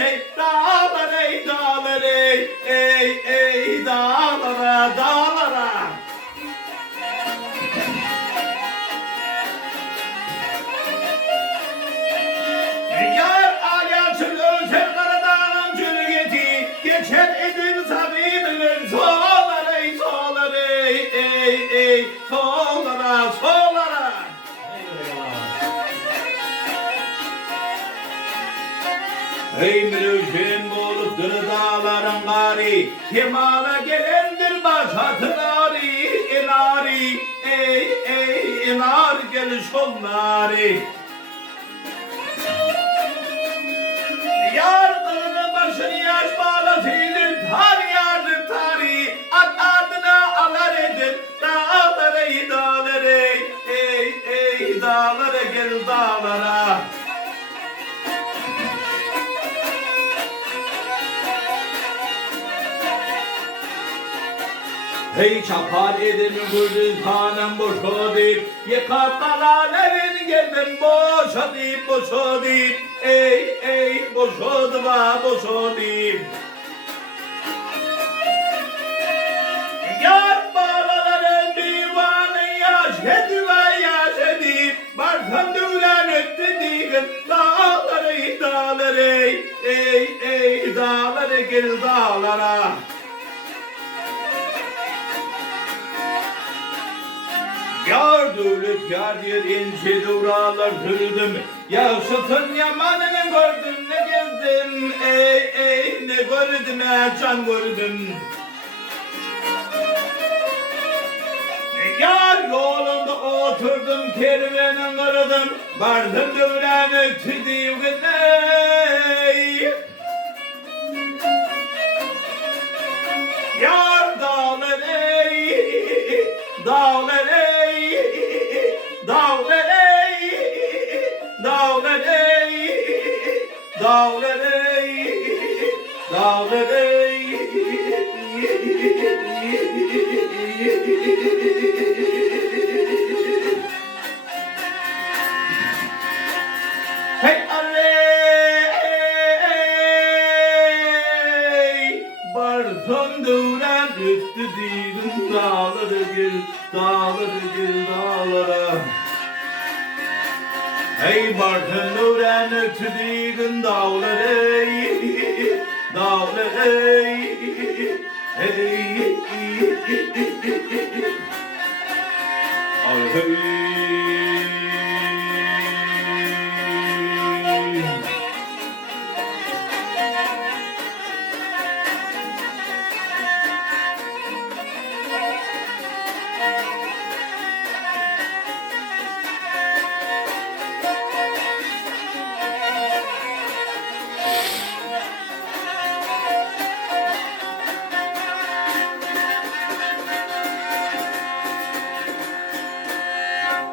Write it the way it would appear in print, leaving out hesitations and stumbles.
şey dağlar ey dağlar ey dağlara dağlara. Yar alyaçın özel karadağın cürgeti geçer edin tabibimin soğlar ey soğlar ey soğlara soğlara. Ey mürüşün bulup dağların gari Kemala gelendir başatın ari Enari ey enar geliş onları. Yar kılını başını yaş bağlatıydır Tari yardır tari At ardına alar edin Dağlar ey dağlar ey dağlara gel dağlara. Hey çapar edin gülün hanım boşadı Yıkar kalalerin geldim boşadı ey boşadı boşadı. Yar bağlaların divanı yaşadı ve yaşadı Bartan düren öttü digin dağlar ey dağlar ey dağlara gel dağlara. Yar dövlet yar diye ince duralar sürdüm Yaşatın yamanını gördüm ne gezdim ey ne gördüm can gördüm. Yar yolunda oturdum kervanın aradım Vardım dövlen ötü divgin Yar dağlar dağlar dağlar dağlar dağlar dağlar. Hey aley barton duran üstü digin dağlara gel dağlara. Hey barton duran üstü digin dağlara hey